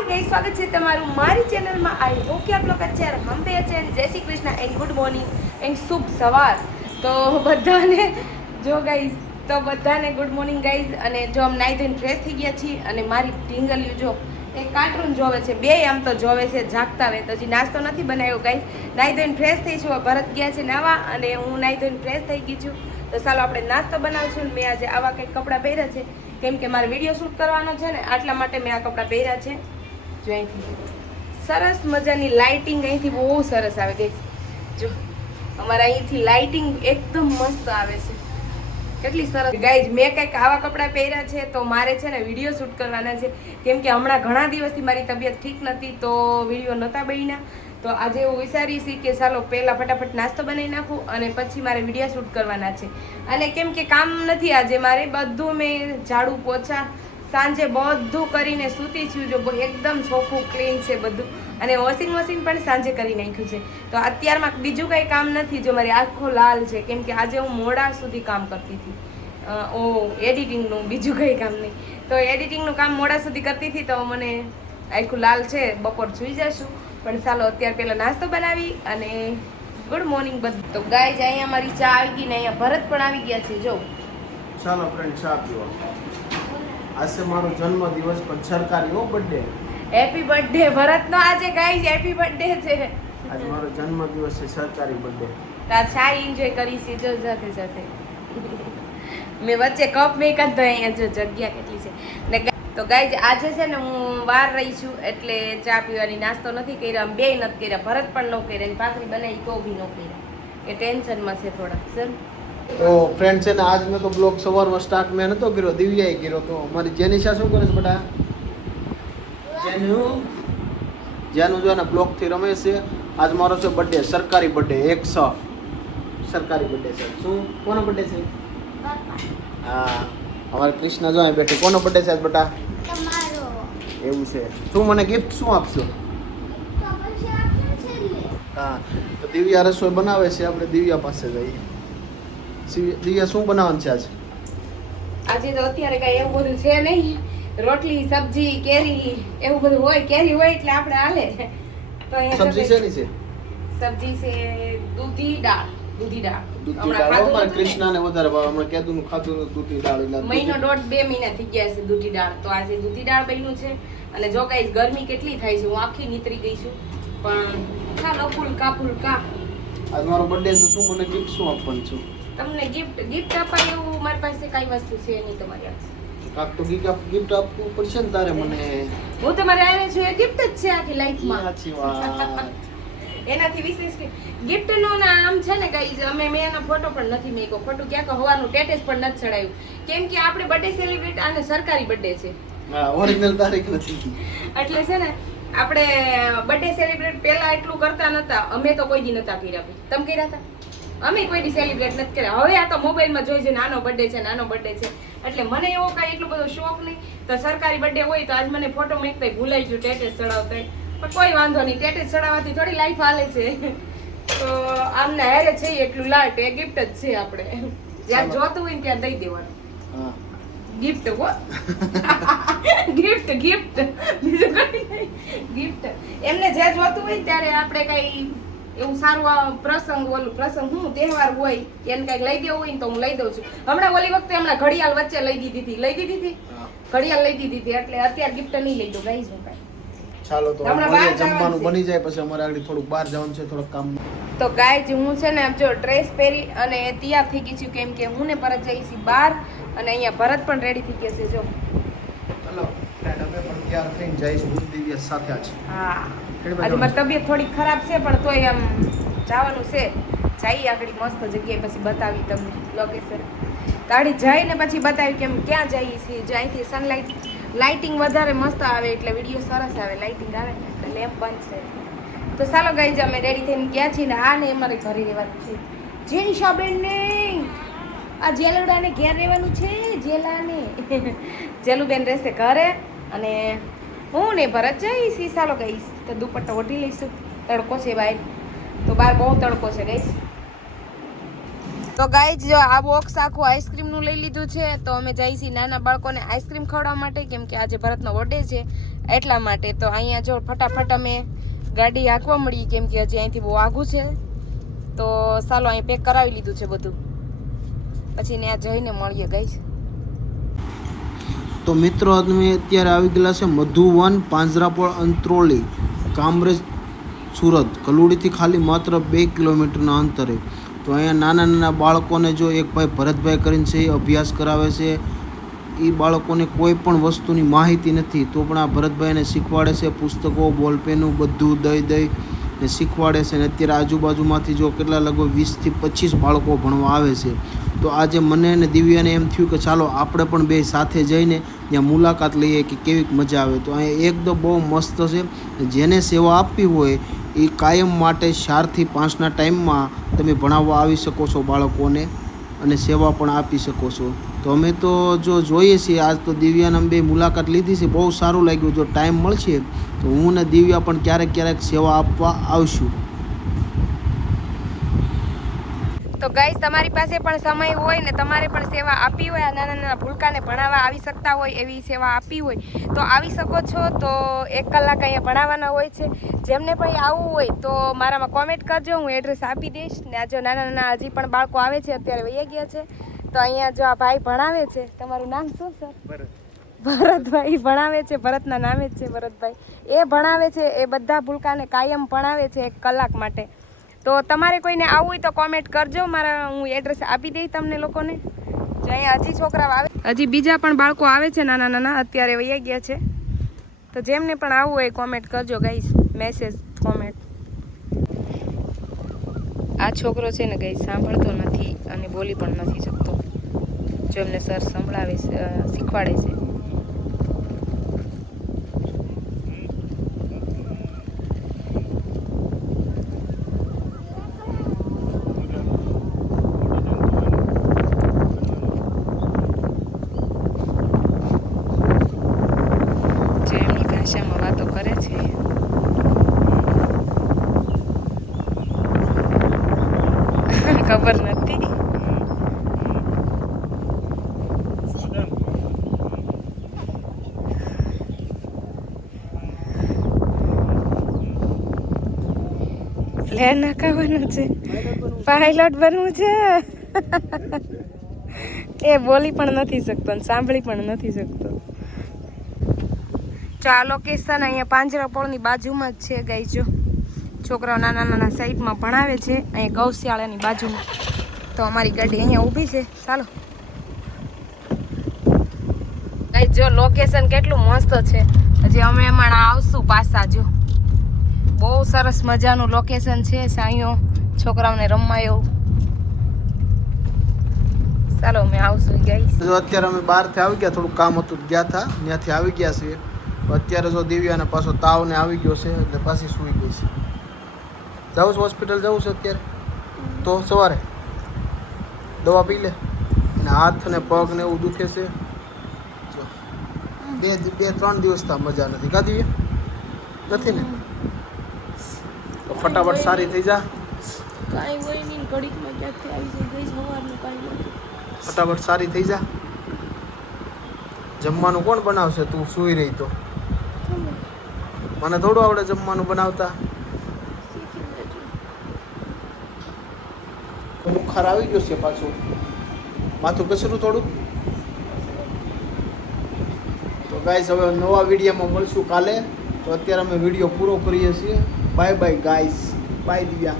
Hi guys, स्वागत है તમારું મારી ચેનલમાં। आई होप कि आप लोग अच्छे हैं, हम भी अच्छे हैं। जय Shri Krishna and good morning and शुभ सवार। तो બધાને જો ગાઈસ, તો બધાને ગુડ મોર્નિંગ ગાઈસ। અને જો આમ નાઈ ધોઈને ફ્રેશ થઈ ગયા છીએ અને મારી ઢીંગલિયું જો એક કાર્ટૂન જોવે છે, બે આમ તો જોવે છે જાગતા વે। તો હજી નાસ્તો નથી બનાવ્યો ગાઈસ, નાઈ ધોઈને ફ્રેશ થઈ છું। ભરત ગયા છે નાવા અને હું નાઈ ધોઈને ફ્રેશ થઈ ગઈ છું। તો ચાલો આપણે નાસ્તો બનાવશું। મેં આજે આવા કંઈક કપડાં પહેર્યા છે કેમ કે મારે વિડીયો શૂટ કરવાનો છે ને, આટલા માટે મેં આ કપડાં પહેર્યા છે। જો અહીંથી સરસ મજાની લાઇટિંગ અહીંથી બહુ સરસ આવે ગઈ। જો અમારા અહીંથી લાઇટિંગ એકદમ મસ્ત આવે છે, કેટલી સરસ ગાઈઝ। મેં કંઈક આવા કપડાં પહેર્યા છે તો મારે છે ને વિડીયો શૂટ કરવાના છે કેમ કે હમણાં ઘણા દિવસથી મારી તબિયત ઠીક નથી તો વિડીયો નહોતા બન્યા। તો આજે એવું વિચારી છે કે ચાલો પહેલાં ફટાફટ નાસ્તો બનાવી નાખું અને પછી મારે વિડીયો શૂટ કરવાના છે। અને કેમ કે કામ નથી આજે મારે, બધું મેં ઝાડુ પોછા સાંજે બધું કરીને સૂતી છું। જો એકદમ ચોખ્ખું ક્લીન છે બધું, અને વોશિંગ મશીન પણ સાંજે કરી નાખ્યું છે। તો અત્યારમાં બીજું કંઈ કામ નથી। જો મારી આંખો લાલ છે કેમ કે આજે હું મોડા સુધી કામ કરતી હતી। એડિટિંગનું, બીજું કંઈ કામ નહીં। તો એડિટિંગનું કામ મોડા સુધી કરતી હતી તો મને આખું લાલ છે। બપોર સુઈ જશું, પણ ચાલો અત્યારે પહેલાં નાસ્તો બનાવી અને ગુડ મોર્નિંગ બધું। તો ગાઈઝ અહીંયા મારી ચા આવી ગઈ ને અહીંયા ભરત પણ આવી ગયા છે। જો ચાલો ફ્રેન્ડ, ચા પીવા। આજે મારો જન્મદિવસ પણ સરકારી હો, બર્થડે। હેપી બર્થડે ભરતનો આજે ગાઈઝ, હેપી બર્થડે છે। આજે મારો જન્મદિવસ છે, સરકારી બર્થડે। તો આ ચા એન્જોય કરીશી જો સાથે સાથે। મેં વચ્ચે કપ મેકન તો અહીંયા જો જગ્યા કેટલી છે ને। તો ગાઈઝ આજે છે ને હું વાર રહી છું એટલે ચા પીવાની નાસ્તો નથી કર્યો, આમ બેય નથી કર્યા। ભરત પણ ન કર્યા, એની ભાખરી બનાવી તો બી ન કર્યા કે ટેન્શનમાં છે થોડા સર। તો ફ્રેન્ડ છે ને, આજ મેં તો બ્લોગ સવારમાં સ્ટાર્ટ મેં નતો કર્યો, દિવ્યાએ કર્યો। તો અમારી જેનિશા શું કરે છે બેટા? જેનું જો ને બ્લોગથી રમે છે। આજ મારો છે બર્થડે, સરકારી બર્થડે, 106 સરકારી બર્થડે છે। શું કોનો બર્થડે છે? હા, અમારે કૃષ્ણ જો અહીં બેઠી। કોનો બર્થડે છે આજ બેટા? તમારો। એવું છે? શું મને ગિફ્ટ શું આપશો? હા, તો દિવ્યા રસોઈ બનાવે છે, આપણે દિવ્યા પાસે જઈએ। દિવ્યા શું બનાવવાનું છે આજ? આજે તો અત્યારે કઈ એવું બધું છે નહીં, રોટલી સબ્જી કેરી એવું બધું હોય। કેરી હોય એટલે આપણે હાલે। તો અહીંયા સબ્જી શેની છે? સબ્જી છે દૂધી દાળ। દૂધી દાળ દૂધી હમણાં દાળ ખાધું અમારે હતું ને, કૃષ્ણને વધારે ભાવે। હમણાં કેદુનું ખાધું હતું દૂધી દાળ, એટલે મહિનો દોઢ 2 મહિના થઈ ગયા છે દૂધી દાળ। તો આજે દૂધી દાળ બન્યું છે। અને જો કઈ ગરમી કેટલી થાય છે, હું આખી નીતરી ગઈ છું, પણ ચાલો ફૂલકા ફૂલકા। આજ મારો બર્થડે છે, શું મને ગિફ્ટ શું આપવાનું છું? તમને ગિફ્ટ અપાય એવું મારી પાસે કઈ વસ્તુ છે નહીં તમારી પાસે। કાક તો ગિફ્ટ આપવું પડશે ને તારે મને। હું તમારે આને છું એ ગિફ્ટ જ છે આખી લાઈફમાં। સાચી વાત। એનાથી વિશેષ ગિફ્ટ નો નામ છે ને ગાઈઝ, અમે મેં એનો ફોટો પણ નથી મૂક્યો, ખોટું ક્યાંક હવાનું ટેટેસ પણ નથી ચડાવ્યું કેમ કે આપણે બર્થડે સેલિબ્રેટ આને સરકારી બર્થડે છે। હા, ઓરિજિનલ તારીખ નથી એટલે છે ને આપણે બર્થડે સેલિબ્રેટ પહેલા એટલું કરતા નતા, અમે તો કોઈ દી નતા કર્યા। તમે કર્યા હતા? અમે કોઈ દી સેલિબ્રેટ નથી કર્યા। હવે આ તો મોબાઈલમાં જોઈ છે નાનો બર્થડે છે, નાનો બર્થડે છે, એટલે મને એવો કાંઈ એટલો બધો શોખ નહીં। તો સરકારી બર્થડે હોય તો આજ મને ફોટો મૂકતા ભૂલાઈ ગયું ટેટેસ ચડાવતા, પણ કોઈ વાંધો નહીં, ટેટેસ ચડાવવાથી થોડી લાઈફ હાલે છે। તો આમને હેરે છે એટલું લાટ, એ ગિફ્ટ જ છે। આપણે જ્યાં જોતું હોય ને ત્યાં દઈ દેવાનું। હા, ગિફ્ટ હો, ગિફ્ટ ગિફ્ટ, બીજું કઈ નહીં, ગિફ્ટ। એમને જે જોતું હોય ત્યારે આપણે કઈ એવું સારું પ્રસંગ, ઓલું પ્રસંગ હું તહેવાર હોય એને કઈક લઈ દેવું હોય ને તો હું લઈ દઉં છું। હમણાં ઓલી વખતે હમણાં ઘડિયાળ વચ્ચે લઈ દીધી હતી ઘડિયાળ લઈ દીધી હતી, એટલે અત્યારે ગિફ્ટ નહીં લઈ દઉં ગાઈઝ હું કાંઈ। ચાલો તો હમણાં બહાર જમવાનું જવાનું બની જાય પછી અમારે આગળ થોડુંક બહાર જવાનું છે, થોડુંક કામ। તો ગાઈઝ હું છે ને જો ડ્રેસ પહેરી અને તૈયાર થઈ ગઈ છું કેમ કે હું ને પરત જઈ છીએ બહાર, અને અહીંયા ભરત પણ રેડી થઈ ગયા છે। જો ચાલો ફ્રેન્ડ, અમે પણ તૈયાર થઈને જઈશું દિવ્યા સાથે આજ। હા, આજે મારી તબિયત થોડી ખરાબ છે પણ તોય આમ જવાનું છે। જઈએ આગળ મસ્ત જગ્યાએ, પછી બતાવી તમને લોકેશન। તાળી જઈને પછી બતાવી કેમ ક્યાં જઈએ છીએ। જો અહીંથી સનલાઇટ લાઇટિંગ વધારે મસ્ત આવે એટલે વિડીયો સરસ આવે, લાઇટિંગ આવે ને એટલે લેમ્પ બંધ છે। તો ચાલો ગાઈઝ અમે રેડી થઈને ગયા છીએ ને આ ને અમારે ઘરે રહેવાનું છે। જેનિશા બેન ને આ જેલુડાને ઘેર રહેવાનું છે। જેલુબેન રહેશે ઘરે અને હું ને ભરત જઈશ। ચાલો ગાઈશ, તો દુપટ્ટો ઓઢી લઈશું, તડકો છે બહાર, તો બહાર બહુ તડકો છે ગાઈશ। તો ગાઈઝ જો આ બોક્સ આખું આઈસ્ક્રીમનું લઈ લીધું છે। તો અમે જઈએ છીએ નાના બાળકોને આઈસ્ક્રીમ ખવડાવવા માટે કેમ કે આજે ભરતનો બર્થડે છે એટલા માટે તો અહીંયા જો ફટાફટ અમે ગાડી હાંકવા મળી, કેમ કે હજી અહીંથી બહુ આઘું છે. તો ચાલો અહીં પેક કરાવી લીધું છે બધું, પછી ત્યાં જઈને મળીએ ગાઈસ. તો મિત્રો અમે અત્યારે આવી ગયેલા છે મધુવન પાંજરાપોળ અંત્રોલી કામરેજ સુરત કલુડીથી ખાલી માત્ર 2 કિલોમીટરના અંતરે. તો અહીંયા નાના નાના બાળકોને જો એક ભાઈ ભરતભાઈ કરીને છે એ અભ્યાસ કરાવે છે. એ બાળકોને કોઈ પણ વસ્તુની માહિતી નથી તો પણ આ ભરતભાઈને શીખવાડે છે, પુસ્તકો બોલપેનું બધું દઈ ને શીખવાડે છે. ને અત્યારે આજુબાજુમાંથી જો કેટલા લગભગ 20 થી 25 બાળકો ભણવા આવે છે. તો આજે મને અને દિવ્યાને એમ થયું કે ચાલો આપણે પણ બે સાથે જઈને ત્યાં મુલાકાત લઈએ કે કેવી મજા આવે. તો અહીંયા એકદમ બહુ મસ્ત છે. જેને સેવા આપવી હોય એ કાયમ માટે 4 થી 5ના ટાઈમમાં તમે ભણાવવા આવી શકો છો બાળકોને અને સેવા પણ આપી શકો છો. તો અમે તો જો જોઈએ છીએ આજ તો દિવ્યાને અમે બે મુલાકાત લીધી છે, બહુ સારું લાગ્યું. જો ટાઈમ મળશે તો હું ને દિવ્યા પણ ક્યારેક સેવા આપવા આવશું. તો ગાઈસ તમારી પાસે પણ સમય હોય ને તમારે પણ સેવા આપવી હોય, આ નાના નાના ભૂલકાને ભણાવવા આવી શકતા હોય, એવી સેવા આપવી હોય તો આવી શકો છો. તો 1 કલાક અહીંયા ભણાવવાના હોય છે. જેમને પણ આવવું હોય તો મારામાં કોમેન્ટ કરજો, હું એડ્રેસ આપી દઈશ. ને આ જો નાના નાના હજી પણ બાળકો આવે છે, અત્યારે વહી ગયા છે. તો અહીંયા જો આ ભાઈ ભણાવે છે, તમારું નામ શું સર? ભરતભાઈ ભણાવે છે, ભરતના નામે જ છે ભરતભાઈ. એ ભણાવે છે, એ બધા ભૂલકાને કાયમ ભણાવે છે 1 કલાક માટે. તો તમારે કોઈને આવવું હોય તો કોમેન્ટ કરજો, હું એડ્રેસ આપી દઈશ તમને લોકોને. જો અહીંયા હજી છોકરાઓ આવે, હજી બીજા પણ બાળકો આવે છે નાના નાના, અત્યારે વહી ગયા છે. તો જેમને પણ આવવું હોય કોમેન્ટ કરજો ગાઈસ, મેસેજ કોમેન્ટ. આ છોકરો છે ને ગાઈસ સાંભળતો નથી અને બોલી પણ નથી શકતો. જો એમને સર સંભળાવે છે, શીખવાડે છે. વાતો કરે છે. ખબર નથી. લે નાખવાનું છે, પાયલોટ બનવું છે. એ બોલી પણ નથી શકતો અને સાંભળી પણ નથી શકતો. જો આ લોકેશન અહીંયા પાંજરાપોળની બાજુમાં જ છે ગાઈસ. જો છોકરાઓ નાના નાના સાઈડમાં ભણાવે છે, અહીંયા ગૌશાળાની બાજુમાં. તો અમારી ગાડી અહીંયા ઊભી છે, ચાલો ગાઈસ. જો લોકેશન કેટલું મસ્ત છે. હજી અમે હમણાં આવશું પાછા. જો બહુ સરસ મજાનું લોકેશન છે, સાંયો છોકરાઓને રમવા એવું. ચાલો અમે આવશું ગાઈસ. જો અત્યારે અમે બહારથી આવી ગયા, થોડું કામ હતું ગયા હતા, ત્યાંથી આવી ગયા છીએ. અત્યારે જો દિવ્યાને પાછો તાવને આવી ગયો છે એટલે પાછી સૂઈ ગઈ છે. જાઉં છું હોસ્પિટલ, જવું છે અત્યારે. તો સવારે દવા પી લે. અને હાથ ને પગ ને એવું દુખે છે. જો 2-3 દિવસ થા મજા નથી. કા દિવ્યા નથી ને? તો ફટાફટ સારી થઈ જા. કાંઈ હોય નહીં, ઘડીકમાં ક્યાંથી આવી જાય ગઈ સવારનું કાંઈ નથી. ફટાફટ સારી થઈ જા. જમવાનું કોણ બનાવશે? તું સૂઈ રહી તો મને થોડું આવડે જમવાનું બનાવતા. બુખાર આવી ગયો છે પાછું, માથું કસરું થોડું. તો ગાઈસ હવે નવા વિડીયોમાં મળશું કાલે. તો અત્યારે અમે વિડીયો પૂરો કરીએ છીએ. Bye bye guys, bye Divya.